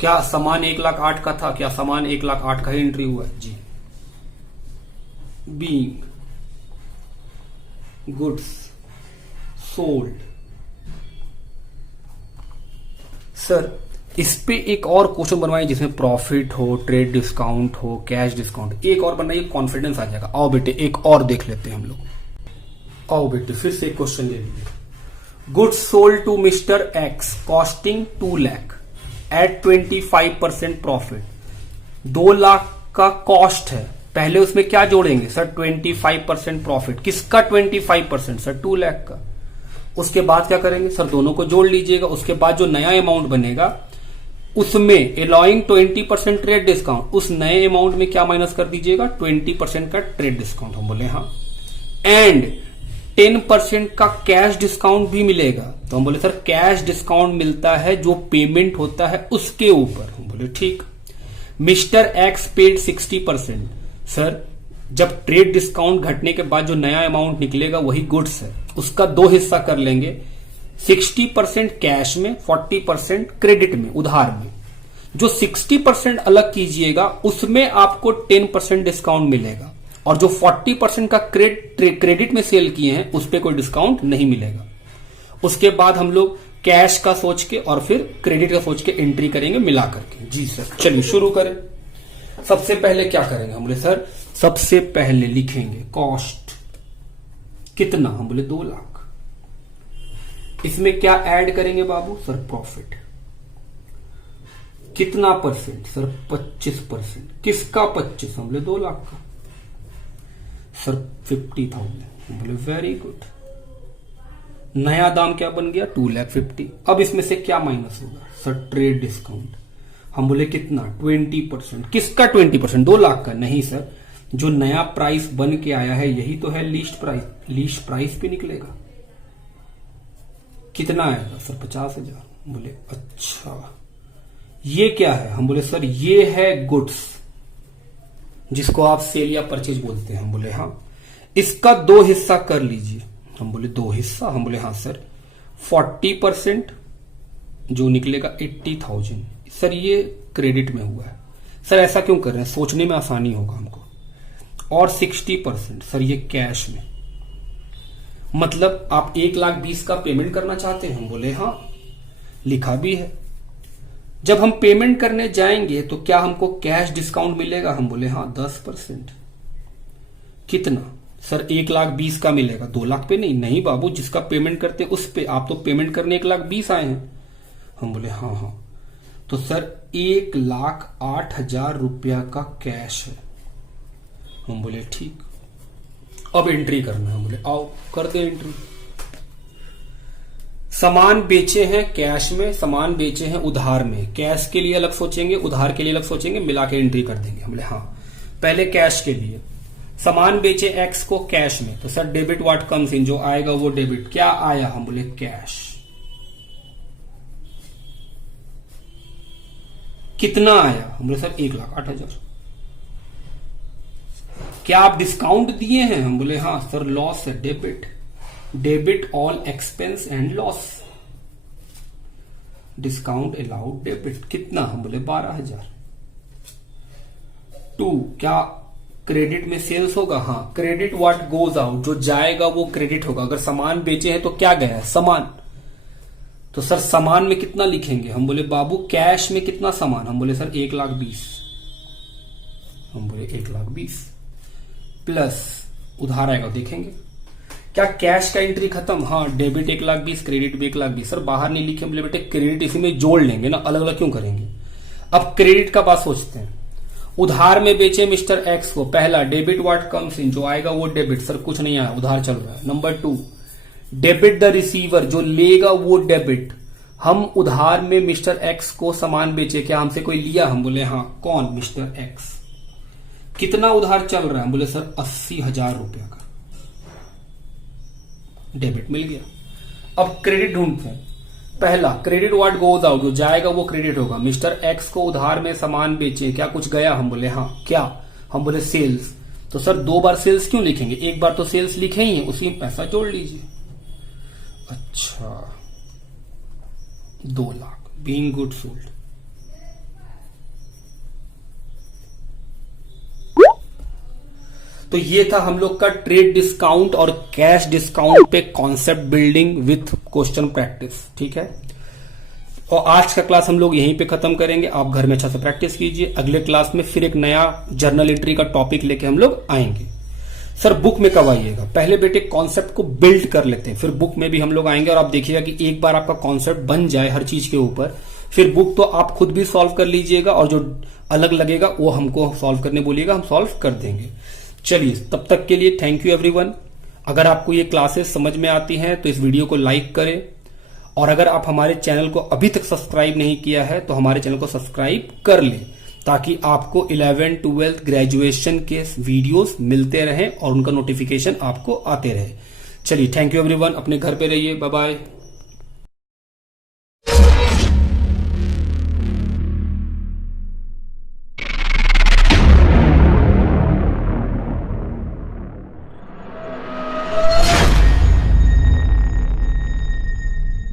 क्या सामान 1,08,000 का था? क्या सामान 1,08,000 का ही एंट्री हुआ? जी। Being goods sold. सर इस पे एक और क्वेश्चन बनवाइए जिसमें प्रॉफिट हो, ट्रेड डिस्काउंट हो, कैश डिस्काउंट। एक और बनाइए, कॉन्फिडेंस आ जाएगा। आओ बेटे एक और देख लेते हैं हम लोग। आओ बेटे फिर से एक क्वेश्चन ले लीजिए। Goods sold to mister X costing 2 lakh at 25% profit. 2 lakh का कॉस्ट है, पहले उसमें क्या जोड़ेंगे सर? 25% प्रॉफिट। किसका 25%? सर 2 लाख का। उसके बाद क्या करेंगे सर? दोनों को जोड़ लीजिएगा। उसके बाद जो नया अमाउंट बनेगा उसमें अलाउइंग 20% ट्रेड डिस्काउंट, उस नए अमाउंट में क्या माइनस कर दीजिएगा? 20% का ट्रेड डिस्काउंट। हम बोले हाँ। एंड 10% का कैश डिस्काउंट भी मिलेगा। तो हम बोले सर कैश डिस्काउंट मिलता है जो पेमेंट होता है उसके ऊपर। हम बोले ठीक। Mister x paid 60%। सर जब ट्रेड डिस्काउंट घटने के बाद जो नया अमाउंट निकलेगा वही गुड्स है, उसका 2 हिस्सा कर लेंगे, 60% कैश में, 40% क्रेडिट में, उधार में। जो 60% अलग कीजिएगा उसमें आपको 10% डिस्काउंट मिलेगा, और जो 40% का क्रेडिट में सेल किए हैं उस पर कोई डिस्काउंट नहीं मिलेगा। उसके बाद हम लोग कैश का सोच के और फिर क्रेडिट का सोच के एंट्री करेंगे मिला करके। जी सर चलिए शुरू करें। सबसे पहले क्या करेंगे? हम बोले सर सबसे पहले लिखेंगे कॉस्ट कितना? हम बोले 2 लाख। इसमें क्या ऐड करेंगे बाबू? Sir profit. कितना परसेंट? सर 25%। किसका 25? हम बोले 2 लाख का। सर 50,000। हम बोले वेरी गुड। नया दाम क्या बन गया? 2,50,000। अब इसमें से क्या माइनस होगा? Sir trade discount. हम बोले कितना? 20%। किसका 20%? 2 लाख का। नहीं सर, जो नया प्राइस बन के आया है यही तो है लीस्ट प्राइस। लीस्ट प्राइस पे निकलेगा। कितना आएगा? सर 50,000। बोले अच्छा ये क्या है? हम बोले सर ये है गुड्स, जिसको आप सेल या परचेज बोलते हैं। हम बोले हाँ। इसका 2 हिस्सा कर लीजिए। हम बोले 2 हिस्सा। हम बोले हाँ सर। 40% जो निकलेगा 80,000। सर ये क्रेडिट में हुआ है। सर ऐसा क्यों कर रहे हैं? सोचने में आसानी होगा हमको। और 60% सर ये कैश में, मतलब आप 1,20,000 का पेमेंट करना चाहते हैं? हम बोले हाँ, लिखा भी है। जब हम पेमेंट करने जाएंगे तो क्या हमको कैश डिस्काउंट मिलेगा? हम बोले हाँ 10%। कितना? सर 1,20,000 का मिलेगा, 2 लाख पे नहीं। नहीं बाबू, जिसका पेमेंट करते उस पे। आप तो पेमेंट करने 1,20,000 आए हैं। हम बोले हाँ हाँ। तो सर 1,08,000 रुपया का कैश है। हम बोले ठीक। अब एंट्री करना है। हम बोले आओ कर दे एंट्री। सामान बेचे हैं कैश में, सामान बेचे हैं उधार में। कैश के लिए अलग सोचेंगे, उधार के लिए अलग सोचेंगे, मिला के एंट्री कर देंगे। हम बोले हाँ। पहले कैश के लिए सामान बेचे एक्स को कैश में, तो sir debit what comes in, जो आएगा वो डेबिट। क्या आया? हम बोले कैश। कितना आया? हम बोले सर 1,08,000। क्या आप डिस्काउंट दिए हैं? हम बोले हाँ सर लॉस है, debit. Debit all expense and loss. Discount allowed debit. कितना? हम बोले 12,000। 2 क्या क्रेडिट में सेल्स होगा? हाँ। क्रेडिट व्हाट गोज आउट, जो जाएगा वो क्रेडिट होगा। अगर सामान बेचे हैं तो क्या गया? सामान। तो सर सामान में कितना लिखेंगे? हम बोले बाबू कैश में कितना सामान? हम बोले सर 1,20,000। हम बोले 1,20,000 प्लस उधार आएगा, देखेंगे क्या कैश का एंट्री खत्म? हाँ, डेबिट 1,20,000, क्रेडिट भी 1,20,000। सर बाहर नहीं लिखे, बोले बेटे क्रेडिट इसी में जोड़ लेंगे ना, अलग अलग क्यों करेंगे? अब क्रेडिट का बात सोचते हैं। उधार में बेचे मिस्टर एक्स को, पहला डेबिट व्हाट कम्स इन, जो आएगा वो डेबिट। सर कुछ नहीं आया, उधार चल रहा है। नंबर 2 डेबिट द रिसीवर, जो लेगा वो डेबिट। हम उधार में मिस्टर एक्स को सामान बेचे, क्या हमसे कोई लिया? हम बोले हाँ। कौन? Mister x. कितना उधार चल रहा है? हम बोले सर 80,000 रुपया का। डेबिट मिल गया। अब क्रेडिट ढूंढते हैं। पहला क्रेडिट व्हाट गोज आउट, जो जाएगा वो क्रेडिट होगा। मिस्टर एक्स को उधार में सामान बेचे, क्या कुछ गया? हम बोले हाँ। क्या? हम बोले सेल्स। तो सर 2 बार सेल्स क्यों लिखेंगे? एक बार तो सेल्स लिखे ही है, उसी में पैसा जोड़ लीजिए। अच्छा 2 लाख बीइंग गुड सोल्ड। तो ये था हम लोग का ट्रेड डिस्काउंट और कैश डिस्काउंट पे concept building with question practice. ठीक है, और आज का क्लास हम लोग यहीं पे खत्म करेंगे। आप घर में अच्छा से प्रैक्टिस कीजिए। अगले क्लास में फिर एक नया जर्नल एंट्री का टॉपिक लेके हम लोग आएंगे। सर बुक में कब आइएगा? पहले बेटे कॉन्सेप्ट को बिल्ड कर लेते हैं, फिर बुक में भी हम लोग आएंगे। और आप देखिएगा कि एक बार आपका कॉन्सेप्ट बन जाए हर चीज के ऊपर, फिर बुक तो आप खुद भी सॉल्व कर लीजिएगा, और जो अलग लगेगा वो हमको सॉल्व करने बोलिएगा, हम सॉल्व कर देंगे। चलिए, तब तक के लिए थैंक यू एवरीवन। अगर आपको ये क्लासेस समझ में आती हैं तो इस वीडियो को लाइक करें, और अगर आप हमारे चैनल को अभी तक सब्सक्राइब नहीं किया है तो हमारे चैनल को सब्सक्राइब कर लें, ताकि आपको 11, 12 ग्रेजुएशन के वीडियोस मिलते रहें और उनका नोटिफिकेशन आपको आते रहे। चलिए, थैंक यू एवरीवन। अपने घर पे रहिए। Bye bye.